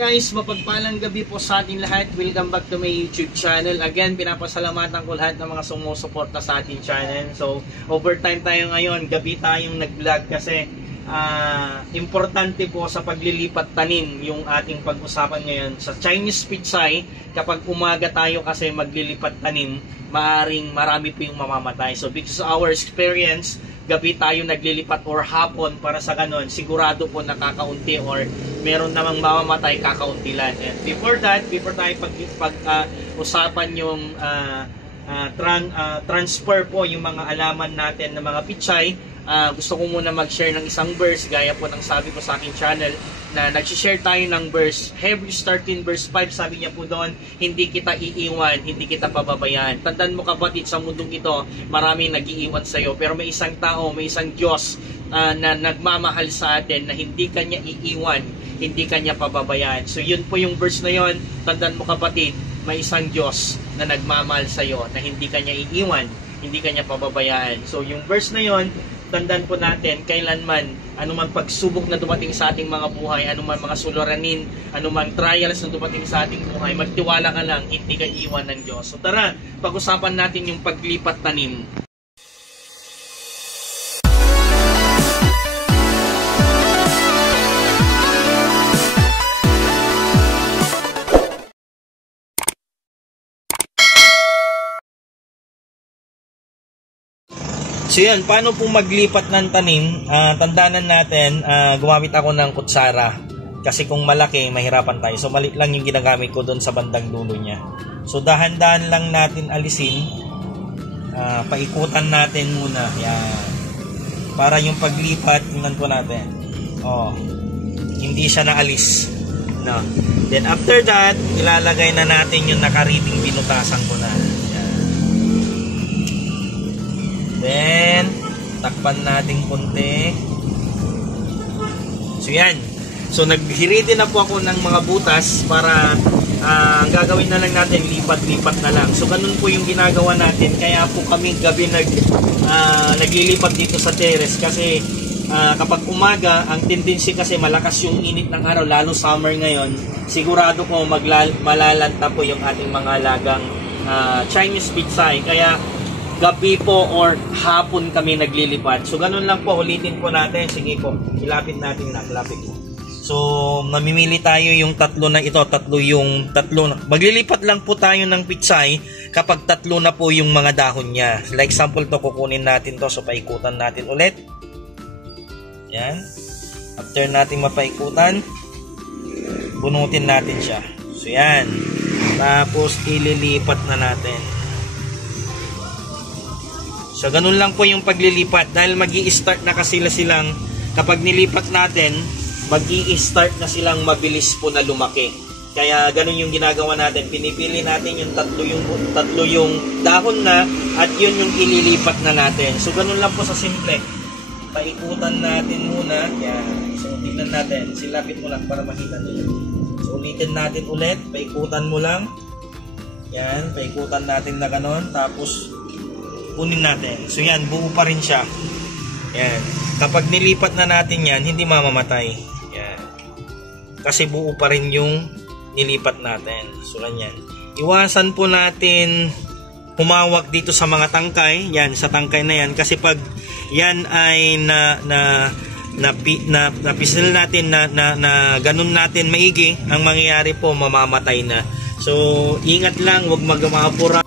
Guys, mapagpalang gabi po sa ating lahat. Welcome back to my YouTube channel. Again, pinapasalamatan ko lahat ng mga sumusuporta sa ating channel. So, overtime tayo ngayon. Gabi tayong nag-vlog kasi importante po sa paglilipat tanim yung ating pag-usapan ngayon. Sa Chinese Pitsay, kapag umaga tayo kasi maglilipat tanim, maaring marami po yung mamamatay. So, because of our experience, gabi tayo naglilipat or hapon para sa ganon, sigurado po nakakaunti or meron namang mamamatay, kakaunti lang. And before tayo pag-usapan yung transfer po yung mga alaman natin ng mga pitsay, gusto ko muna mag-share ng isang verse gaya po ng sabi ko sa aking channel na nag-share tayo ng verse. Hebrews 13 verse 5, sabi niya po doon, hindi kita iiwan, hindi kita pababayaan. Tandaan mo kapatid, sa mundong ito, maraming nag-iiwan sa iyo, pero may isang tao, may isang Diyos na nagmamahal sa atin na hindi kanya iiwan, hindi kanya pababayaan. So yun po yung verse na yun. Tandaan mo kapatid, may isang Diyos na nagmamahal sa iyo na hindi kanya iiwan, hindi kanya pababayaan. So yung verse na yun, tandaan po natin, kailanman, anumang pagsubok na dumating sa ating mga buhay, anumang mga suliranin, anumang trials na dumating sa ating buhay, magtiwala ka lang, hindi ka iwan ng Diyos. So tara, pag-usapan natin yung paglipat tanim. So yan, paano po maglipat ng tanim? Tandaanan natin, gumamit ako ng kutsara. Kasi kung malaki, mahirapan tayo. So maliit lang yung ginagamit ko doon sa bandang dulo niya. So dahan-dahan lang natin alisin. Paikutan natin muna. Yan. Para yung paglipat, tingnan po natin. Oh, hindi siya naalis. No. Then after that, ilalagay na natin yung nakariting binutasan ko na. Then, takpan natin konti. So yan. So naghiriti na po ako ng mga butas para ang gagawin na lang natin, lipat-lipat na lang. So ganun po yung ginagawa natin. Kaya po kami gabi naglilipat dito sa terrace kasi kapag umaga, ang tendency kasi malakas yung init ng araw, lalo summer ngayon, sigurado ko malalanta po yung ating mga alagang Chinese Pitsay. Kaya gabi po or hapon kami naglilipat. So ganun lang po, ulitin po natin. Sige po, ilapit natin na, ilapit po. So namimili tayo yung tatlo na ito, tatlo. Maglilipat lang po tayo ng pitsay kapag tatlo na po yung mga dahon niya. Like example to, kukunin natin to, so paikutan natin ulit. Yan. After natin mapaikutan, bunutin natin siya. So yan. Tapos ililipat na natin. So, ganun lang po yung paglilipat. Dahil mag-i-start na kasi silang, kapag nilipat natin, mag-i-start na silang mabilis po na lumaki. Kaya, ganun yung ginagawa natin. Pinipili natin yung tatlo yung dahon na, at yun yung ililipat na natin. So, ganun lang po sa simple. Paikutan natin muna. Yan. So, tignan natin. Silapit mo lang para makita nyo. So, ulitin natin ulit. Paikutan mo lang. Yan. Paikutan natin na ganun. Tapos, kunin natin. So yan, buo pa rin siya. Yan. Kapag nilipat na natin yan, hindi mamamatay. Yan. Kasi buo pa rin yung nilipat natin. So yan. Iwasan po natin humawak dito sa mga tangkay. Yan, sa tangkay na yan. Kasi pag yan ay napisil natin na ganun natin maigi, ang mangyayari po, mamamatay na. So, ingat lang, huwag magmapura.